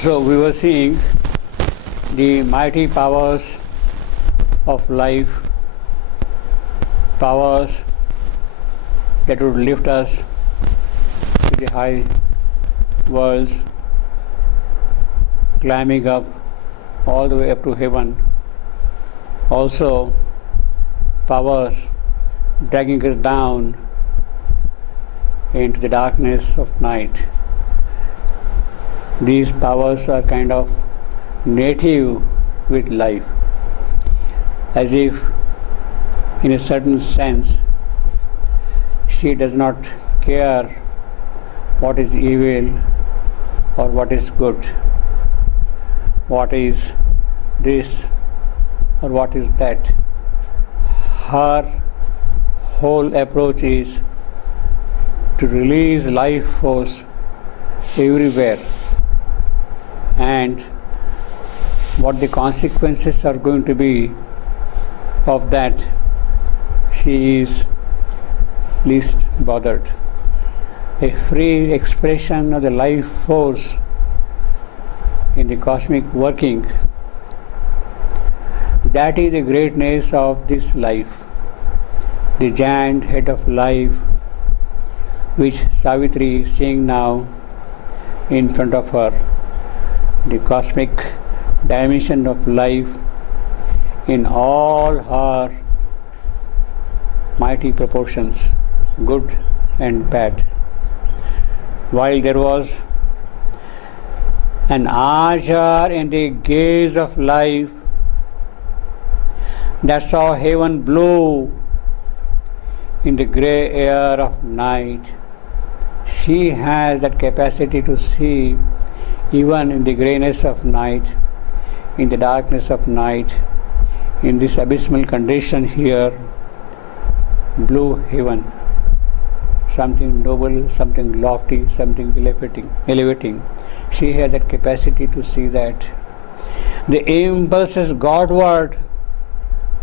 So we were seeing the mighty powers of life, powers that would lift us to the high worlds, climbing up all the way up to heaven. Also, powers dragging us down into the darkness of night. These powers are kind of native with life, as if in a certain sense she does not care what is evil or what is good, what is this or what is that. Her whole approach is to release life force everywhere, and what the consequences are going to be of that, she is least bothered. A free expression of the life force in the cosmic working, that is the greatness of this life, the giant head of life which Savitri is seeing now in front of her, the cosmic dimension of life in all her mighty proportions, good and bad. While there was an ardor in the gaze of life that saw heaven blue in the grey air of night, she has that capacity to see even in the greyness of night, in the darkness of night, in this abysmal condition here, blue heaven, something noble, something lofty, something elevating. She has that capacity to see that. The impulses Godward,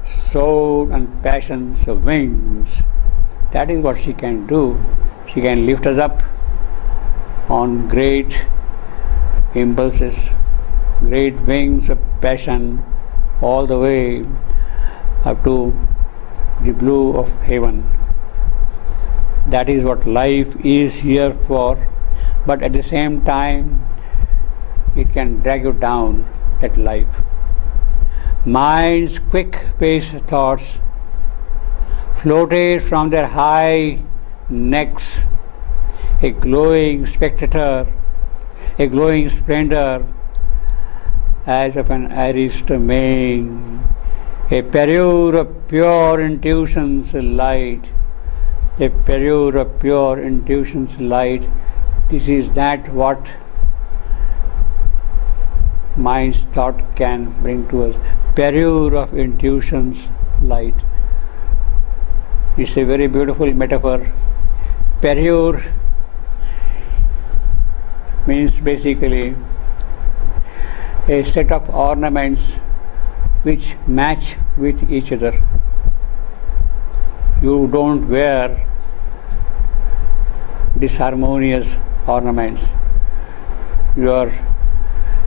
soul and passions of wings. That is what she can do. She can lift us up on great impulses, great wings of passion, all the way up to the blue of heaven. That is what life is here for, but at the same time it can drag you down, that life. Mind's quick-paced thoughts floated from their high necks, a glowing spectator, a glowing splendor as of an irised mane, a parure of pure intuition's light, a parure of pure intuition's light. This is that what mind's thought can bring to us. Parure of intuition's light. It's a very beautiful metaphor. Parure means basically a set of ornaments which match with each other. You don't wear disharmonious ornaments. Your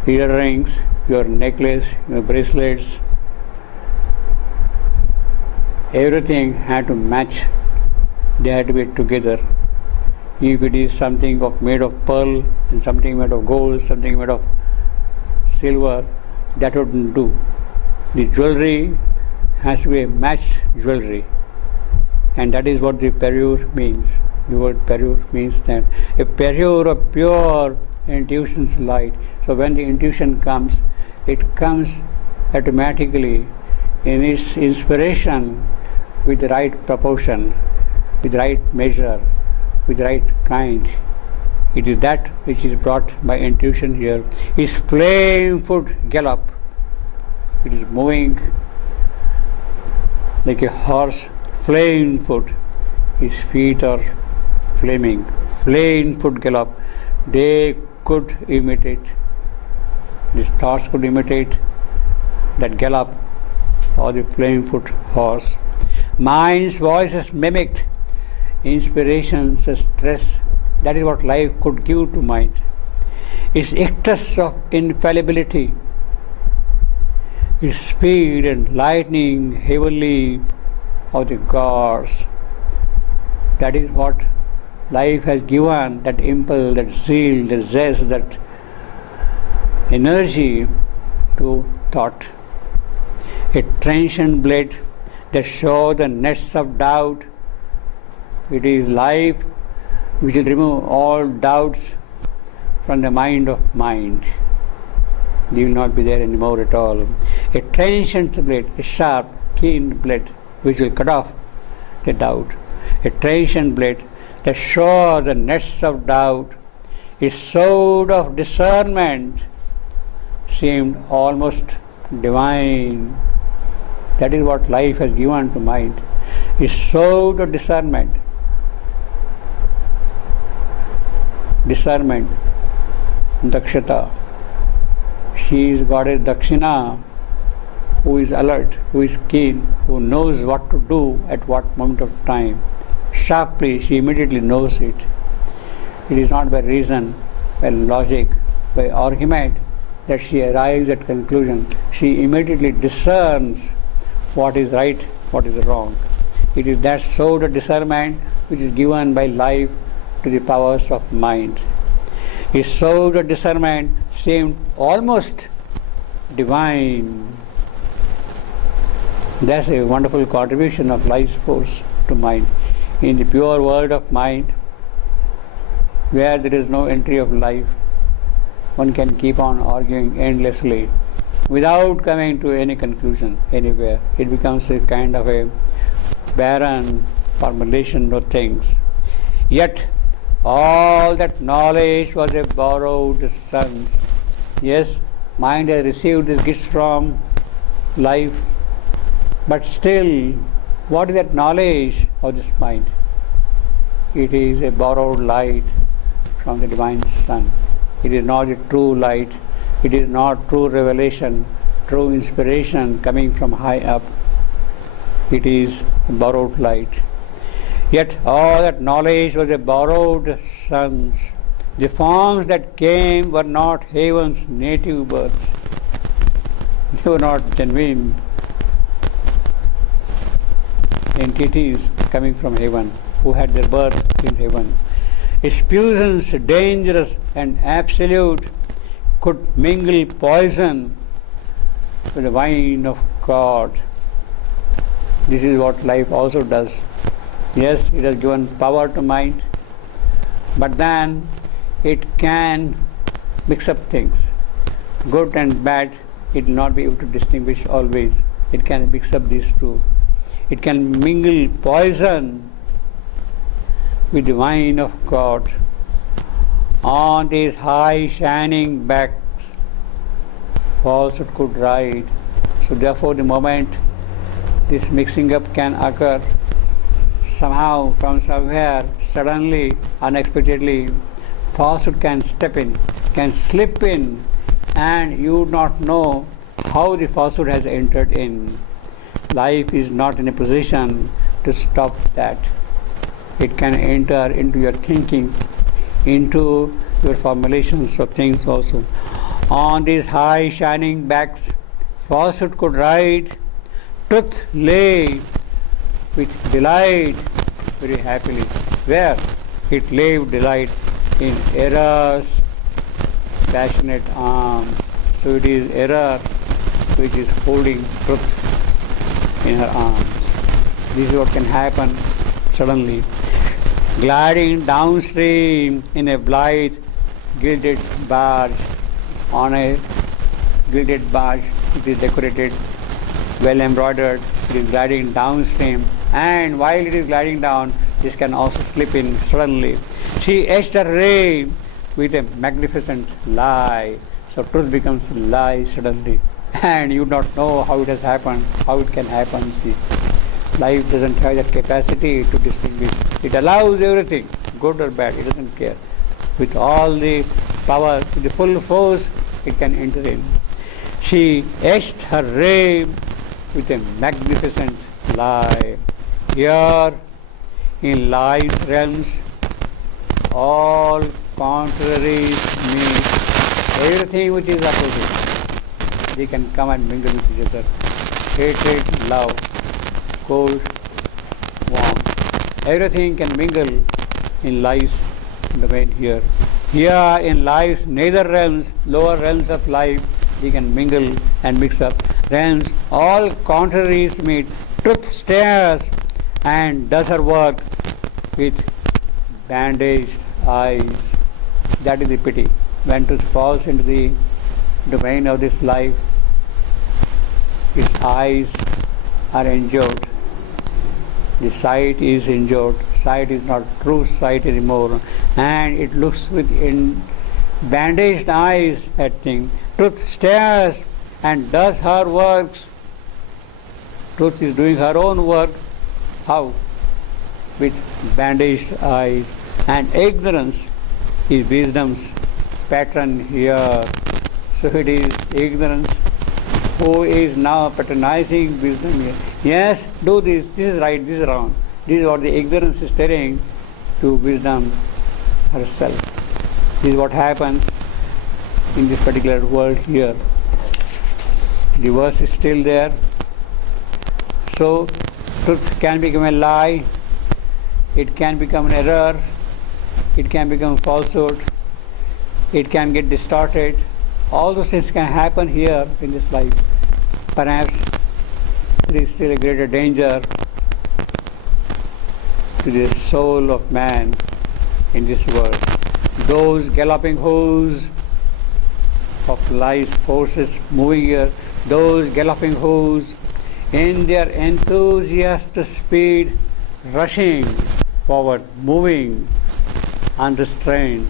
earrings, your necklace, your bracelets, everything had to match. They had to be together. If it is something made of pearl, and something made of gold, something made of silver, that wouldn't do. The jewelry has to be a matched jewelry, and that is what the parure means. The word parure means that a parure of pure intuition's light. So when the intuition comes, it comes automatically in its inspiration with the right proportion, with the right measure, with the right kind. It is that which is brought by intuition here. His flame foot gallop. It is moving like a horse, flame foot. His feet are flaming. Flame foot gallop. They could imitate, the stars could imitate that gallop or the flame foot horse. Mind's voices mimicked inspirations, stress. That is what life could give to mind. its ictus of infallibility, its speed and lightning heavenly of the gods. That is what life has given, that impulse, that zeal, that zest, that energy to thought. A transient blade that shows the nets of doubt. It is life which will remove all doubts from the mind of mind. They will not be there anymore at all. A transient blade, a sharp, keen blade, which will cut off the doubt. A transient blade that shows the nets of doubt. A sword of discernment seemed almost divine. That is what life has given to mind. A sword of discernment. Discernment, Dakshata. She is goddess Dakshina, who is alert, who is keen, who knows what to do at what moment of time. Sharply, she immediately knows it. It is not by reason, by logic, by argument that she arrives at conclusion. She immediately discerns what is right, what is wrong. It is that sort of discernment which is given by life to the powers of mind. His sword of discernment seemed almost divine. That's a wonderful contribution of life's force to mind. In the pure world of mind, where there is no entry of life, one can keep on arguing endlessly without coming to any conclusion anywhere. It becomes a kind of a barren formulation of things. Yet all that knowledge was a borrowed sense. Yes, mind has received these gifts from life, but still, what is that knowledge of this mind? It is a borrowed light from the Divine Sun. It is not a true light. It is not true revelation, true inspiration coming from high up. It is a borrowed light. Yet all that knowledge was a borrowed sense. The forms that came were not heaven's native births. They were not genuine entities coming from heaven, who had their birth in heaven. Effusions dangerous and absolute could mingle poison with the wine of God. This is what life also does. Yes, it has given power to mind, but then it can mix up things. Good and bad, it will not be able to distinguish always. It can mix up these two. It can mingle poison with the wine of God. On these high shining backs, falsehood could ride. So therefore, the moment this mixing up can occur, somehow, from somewhere, suddenly, unexpectedly, falsehood can step in, can slip in, and you would not know how the falsehood has entered in. Life is not in a position to stop that. It can enter into your thinking, into your formulations of things also. On these high shining backs, falsehood could ride, truth lay with delight very happily. Where? It lay with delight in error's passionate arms. So it is error which is holding truth in her arms. This is what can happen suddenly. Gliding downstream in a blithe gilded barge, on a gilded barge, it is decorated, well embroidered, it is gliding downstream, and while it is gliding down, this can also slip in suddenly. She etched her ray with a magnificent lie. So truth becomes a lie suddenly, and you do not know how it has happened, how it can happen. See, life doesn't have that capacity to distinguish. It allows everything, good or bad, it doesn't care. With all the power, with the full force, it can enter in. She etched her ray with a magnificent lie. Here, in life's realms, all contraries meet. everything which is opposite, they can come and mingle with each other. Hatred, love, cold, warm, everything can mingle in life's domain here. Here in life's nether realms, lower realms of life, they can mingle and mix up. Realms, all contraries meet. Truth stares and does her work with bandaged eyes. That is the pity. When truth falls into the domain of this life, its eyes are injured. The sight is injured. Sight is not true sight anymore, and it looks with bandaged eyes at things. Truth stares and does her works. Truth is doing her own work. How? With bandaged eyes. And ignorance is wisdom's pattern here. So it is ignorance who is now patronizing wisdom here. Yes, do this is right, this is wrong. This is what the ignorance is telling to wisdom herself. This is what happens in this particular world here. The verse is still there. So, truth can become a lie, it can become an error, it can become falsehood, it can get distorted. All those things can happen here in this life. Perhaps there is still a greater danger to the soul of man in this world. Those galloping hoofs of life's forces moving here, those galloping hoofs in their enthusiastic speed, rushing forward, moving unrestrained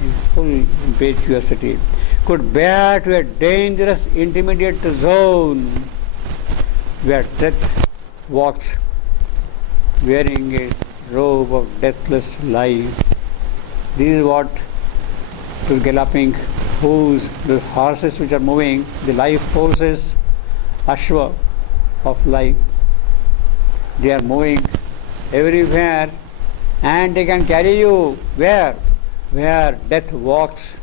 in full impetuosity, could bear to a dangerous intermediate zone where death walks wearing a robe of deathless life. This is what the galloping hoofs, the horses which are moving, the life forces, ashwa of life, they are moving everywhere, and they can carry you where death walks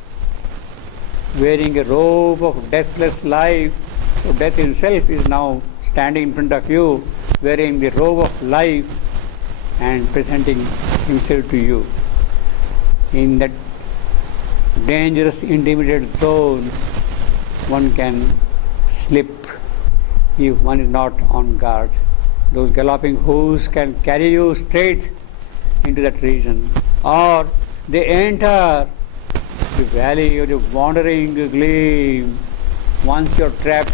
wearing a robe of deathless life. So death himself is now standing in front of you wearing the robe of life and presenting himself to you. In that dangerous intermediate zone, one can slip if one is not on guard. Those galloping hoofs can carry you straight into that region, or they enter the valley of the wandering gleam. Once you're trapped,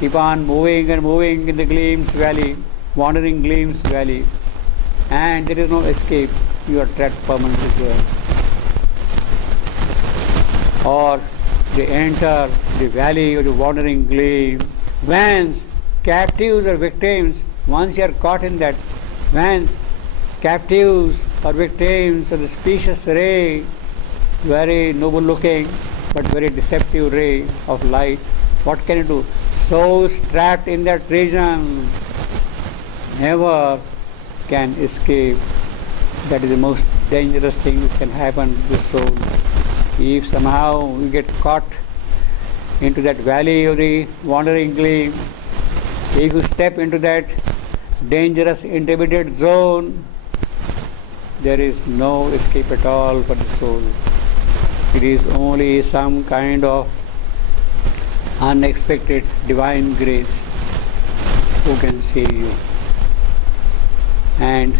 keep on moving and moving in the gleams valley, wandering gleams valley, and there is no escape. You are trapped permanently there. Or they enter the valley of the wandering gleam, whence captives or victims, once you are caught in that, whence captives or victims of the specious ray, very noble looking but very deceptive ray of light. What can you do? Souls trapped in that region never can escape. That is the most dangerous thing which can happen to the soul. If somehow you get caught into that valley of the wandering gleam, if you step into that dangerous intermediate zone, there is no escape at all for the soul. It is only some kind of unexpected divine grace who can save you. And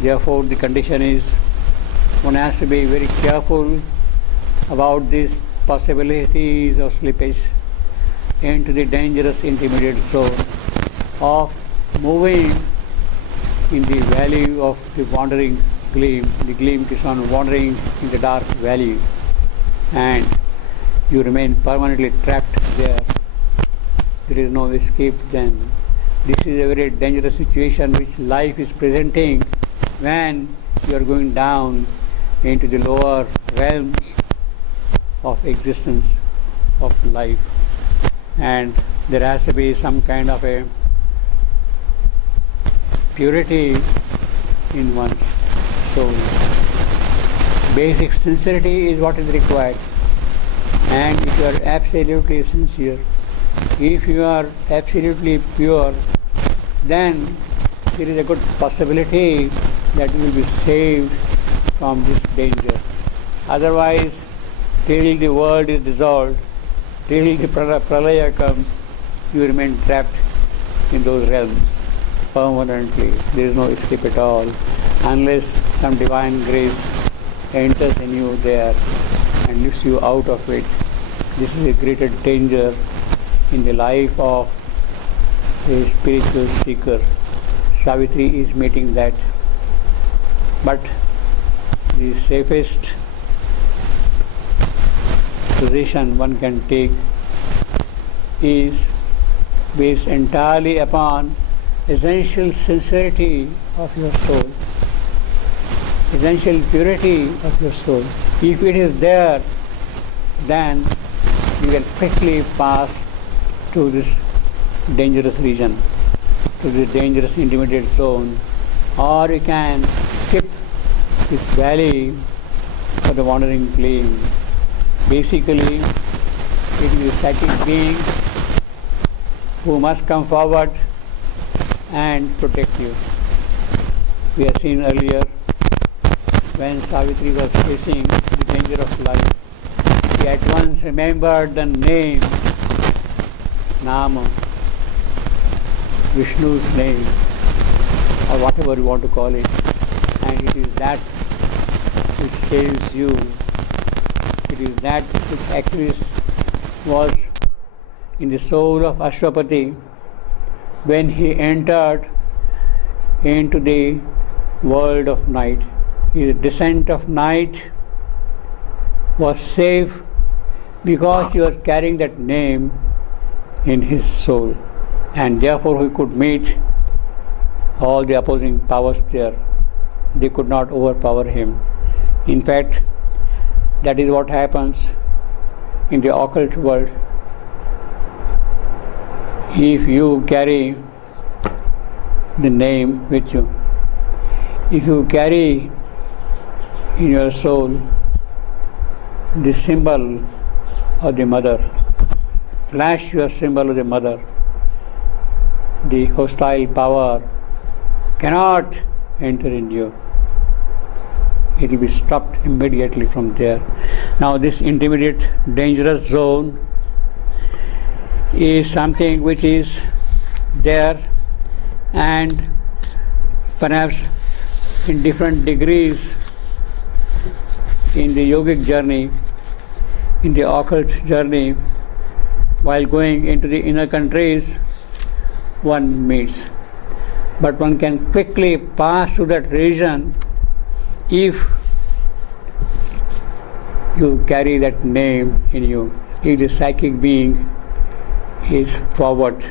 therefore the condition is one has to be very careful about these possibilities of slippage into the dangerous intermediate zone of moving in the valley of the wandering gleam. The gleam keeps on wandering in the dark valley, and you remain permanently trapped there. There is no escape then. This is a very dangerous situation which life is presenting when you are going down into the lower realms of existence, of life. And there has to be some kind of a purity in one's soul. Basic sincerity is what is required. And if you are absolutely sincere, if you are absolutely pure, then there is a good possibility that you will be saved from this danger. Otherwise, till the world is dissolved, till the pralaya comes, you remain trapped in those realms permanently. There is no escape at all, unless some divine grace enters in you there and lifts you out of it. This is a greater danger in the life of a spiritual seeker. Savitri is meeting that. But the safest position one can take is based entirely upon essential sincerity of your soul, essential purity of your soul. If it is there, then you can quickly pass to this dangerous region, to the dangerous intermediate zone, or you can skip this valley of the wandering gleam. Basically, it is a psychic being who must come forward and protect you. We have seen earlier when Savitri was facing the danger of life, he at once remembered the name, Nama, Vishnu's name, or whatever you want to call it, and it is that which saves you. It is that which actually was in the soul of Ashwapati when he entered into the world of night. His descent of night was safe because he was carrying that name in his soul, and therefore he could meet all the opposing powers there. They could not overpower him. In fact, that is what happens in the occult world. If you carry the name with you, if you carry in your soul the symbol of the mother, flash your symbol of the mother, the hostile power cannot enter in you. It will be stopped immediately from there. Now, this intermediate dangerous zone is something which is there, and perhaps in different degrees in the yogic journey, in the occult journey, while going into the inner countries, one meets. But one can quickly pass to that region if you carry that name in you. If the psychic being is forward,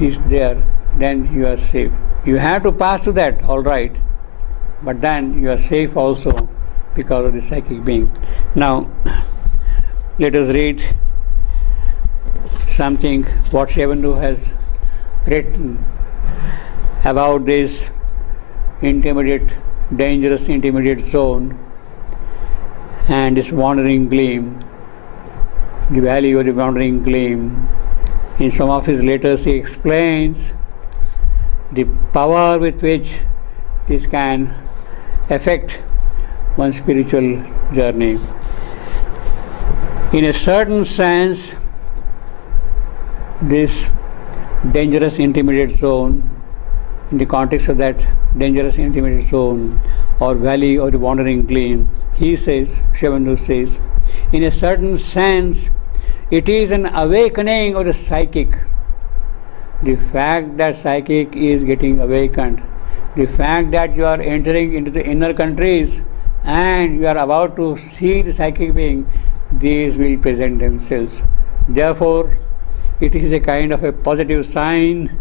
is there, then you are safe. You have to pass to that, all right, but then you are safe also because of the psychic being. Now, let us read something what Shivandu has written about this dangerous intermediate zone and this wandering gleam, the valley of the wandering gleam. In some of his letters he explains the power with which this can affect one's spiritual journey. In a certain sense, this dangerous intermediate zone, in the context of that dangerous intermediate zone or valley or the wandering gleam, he says, Shivandu says, in a certain sense, it is an awakening of the psychic. The fact that psychic is getting awakened, the fact that you are entering into the inner countries and you are about to see the psychic being, these will present themselves. Therefore, it is a kind of a positive sign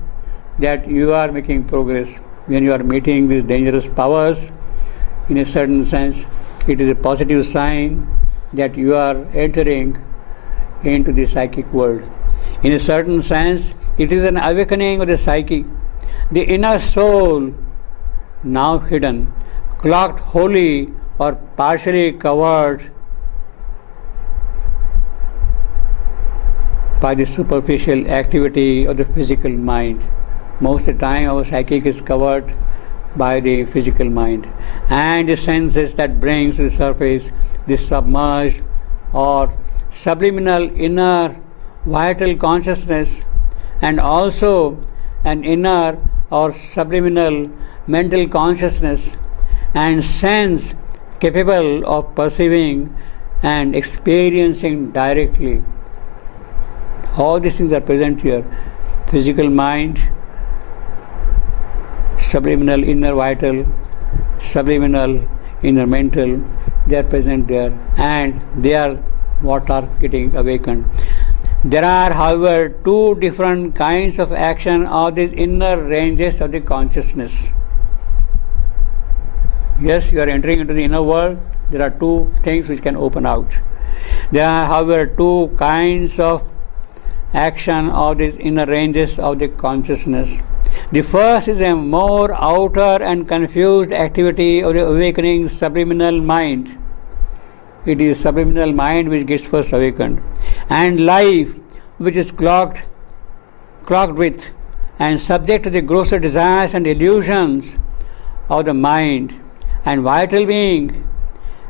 that you are making progress. When you are meeting with dangerous powers, in a certain sense, it is a positive sign that you are entering into the psychic world. In a certain sense, it is an awakening of the psychic. The inner soul, now hidden, cloaked wholly or partially covered by the superficial activity of the physical mind. Most of the time our psychic is covered by the physical mind, and the senses that brings to the surface the submerged or subliminal inner vital consciousness, and also an inner or subliminal mental consciousness and sense capable of perceiving and experiencing directly. All these things are present here. Physical mind, subliminal inner vital, subliminal inner mental, they are present there, and they are what are getting awakened. There are, however, two different kinds of action of these inner ranges of the consciousness. Yes, you are entering into the inner world. There are two things which can open out. There are, however, two kinds of action of these inner ranges of the consciousness. The first is a more outer and confused activity of the awakening subliminal mind. It is subliminal mind which gets first awakened, and life which is clogged with and subject to the grosser desires and illusions of the mind and vital being,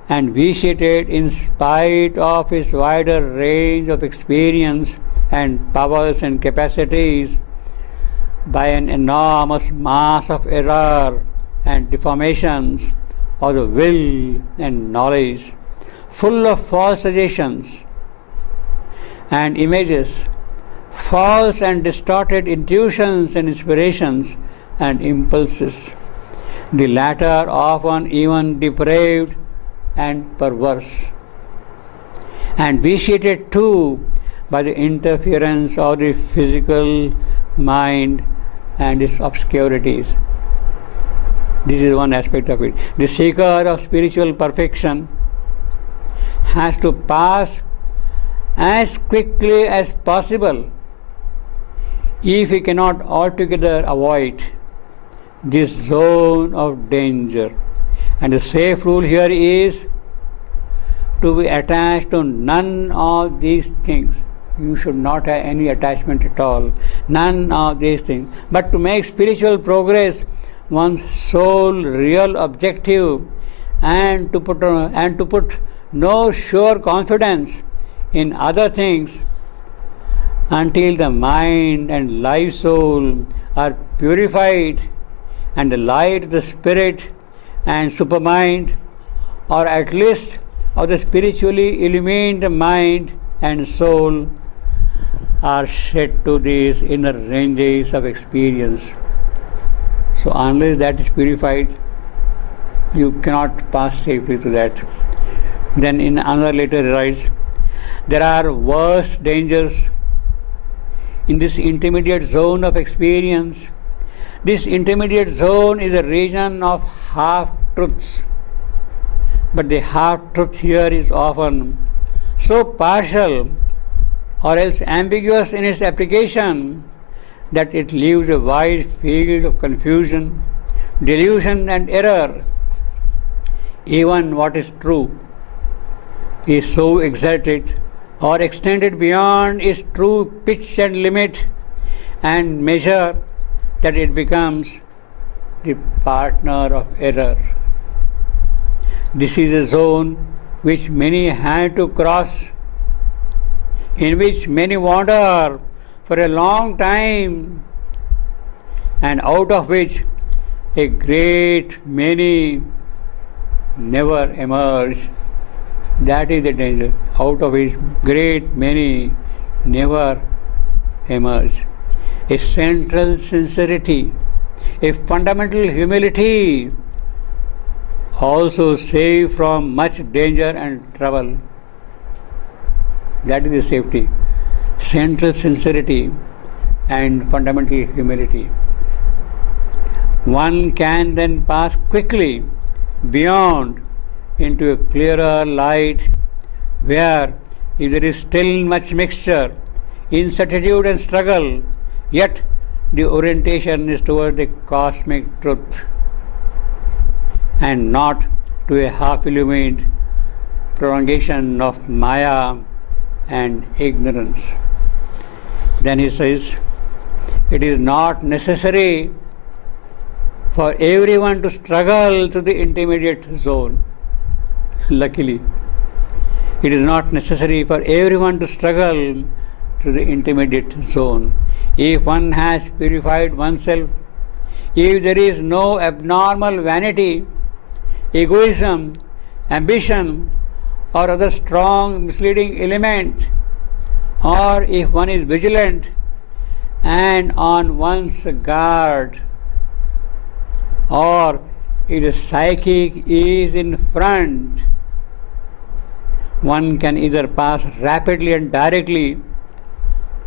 and vitiated in spite of its wider range of experience and powers and capacities by an enormous mass of error and deformations of the will and knowledge, full of false suggestions and images, false and distorted intuitions and inspirations and impulses, the latter often even depraved and perverse, and vitiated too by the interference of the physical mind and its obscurities. This is one aspect of it. The seeker of spiritual perfection has to pass as quickly as possible, if he cannot altogether avoid this zone of danger. And the safe rule here is to be attached to none of these things. You should not have any attachment at all, none of these things. But to make spiritual progress one's sole real objective, and to put no sure confidence in other things until the mind and life soul are purified, and the light of the spirit and supermind, or at least of the spiritually illumined mind and soul, are shed to these inner ranges of experience. So unless that is purified, you cannot pass safely to that. Then in another letter he writes, there are worse dangers in this intermediate zone of experience. This intermediate zone is a region of half-truths. But the half-truth here is often so partial or else ambiguous in its application that it leaves a wide field of confusion, delusion and error. Even what is true is so exalted or extended beyond its true pitch and limit and measure that it becomes the partner of error. This is a zone which many had to cross, in which many wander for a long time, and out of which a great many never emerge. That is the danger. Out of which great many never emerge. A central sincerity, a fundamental humility also save from much danger and trouble. That is the safety. Central sincerity and fundamental humility. One can then pass quickly beyond into a clearer light, where if there is still much mixture, incertitude and struggle, yet the orientation is toward the cosmic truth and not to a half-illumined prolongation of Maya and ignorance. Then he says, it is not necessary for everyone to struggle to the intermediate zone. Luckily, it is not necessary for everyone to struggle to the intermediate zone. If one has purified oneself, if there is no abnormal vanity, egoism, ambition, or other strong misleading element, or if one is vigilant and on one's guard, or if the psychic is in front, one can either pass rapidly and directly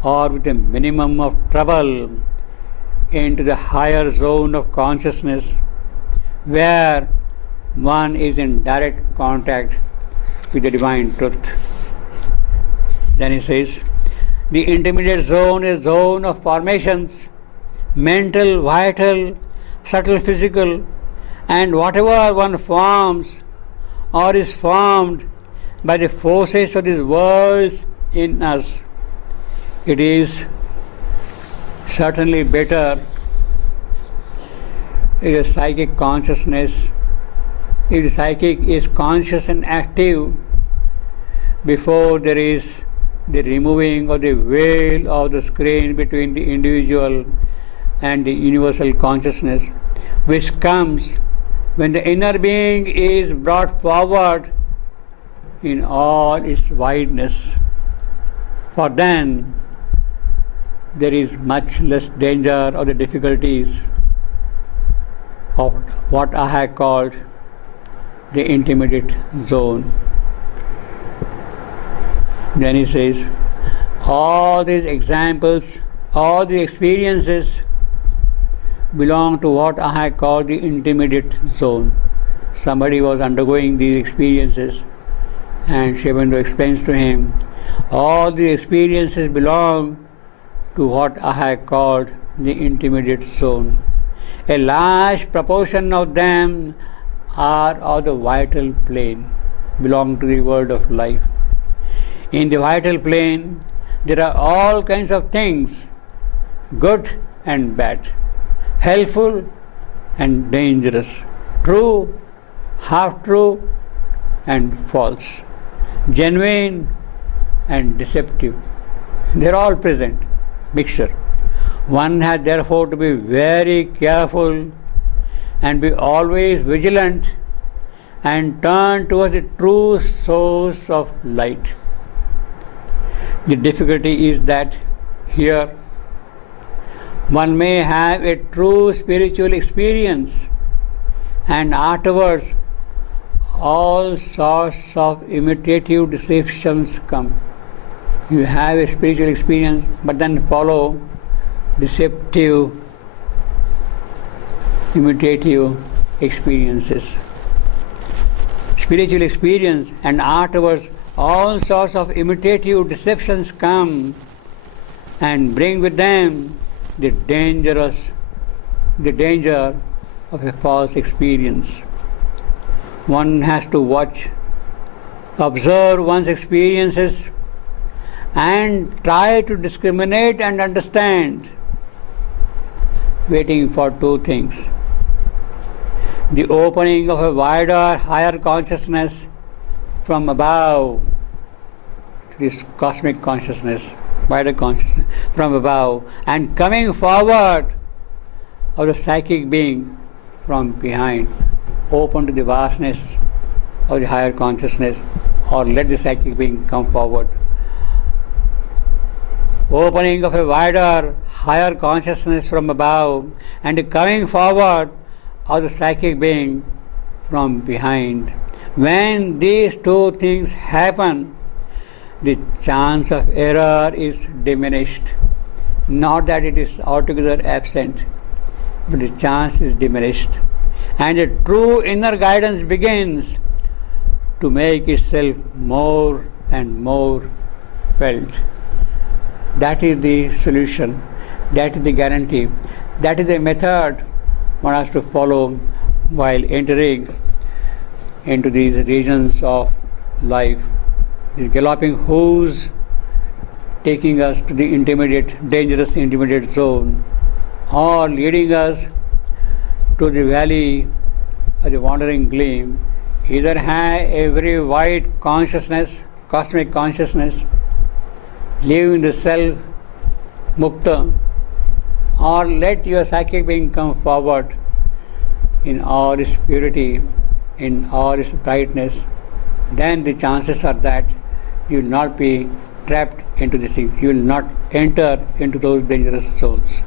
or with a minimum of trouble into the higher zone of consciousness where one is in direct contact with the divine truth. Then he says, the intermediate zone is zone of formations, mental, vital, subtle, physical, and whatever one forms or is formed by the forces of these worlds in us. It is certainly better if the psychic consciousness, if the psychic is conscious and active before there is the removing of the veil of the screen between the individual and the universal consciousness, which comes when the inner being is brought forward in all its wideness. For then there is much less danger of the difficulties of what I have called the intermediate zone. Then he says, all these examples, all the experiences belong to what I have called the intermediate zone. Somebody was undergoing these experiences and Sri Aurobindo explains to him, all the experiences belong to what I have called the intermediate zone. A large proportion of them are of the vital plane, belong to the world of life. In the vital plane, there are all kinds of things, good and bad, helpful and dangerous, true, half true and false, genuine and deceptive. They are all present, mixture. One has therefore to be very careful and be always vigilant and turn towards the true source of light. The difficulty is that here one may have a true spiritual experience and afterwards all sorts of imitative deceptions come. You have a spiritual experience but then follow deceptive, imitative experiences. Spiritual experience and afterwards all sorts of imitative deceptions come and bring with them the danger of a false experience. One has to watch, observe one's experiences and try to discriminate and understand, waiting for two things: the opening of a wider, higher consciousness from above to this cosmic consciousness, wider consciousness from above, and coming forward of the psychic being from behind, open to the vastness of the higher consciousness, or let the psychic being come forward. Opening of a wider, higher consciousness from above and the coming forward of the psychic being from behind. When these two things happen, the chance of error is diminished. Not that it is altogether absent, but the chance is diminished. And the true inner guidance begins to make itself more and more felt. That is the solution, that is the guarantee, that is the method one has to follow while entering into these regions of life, these galloping hooves taking us to the dangerous intermediate zone, or leading us to the valley of the wandering gleam. Either have a very wide consciousness, cosmic consciousness, leaving the self mukta, or let your psychic being come forward in all its purity, in all its brightness, then the chances are that you will not be trapped into this thing. You will not enter into those dangerous zones.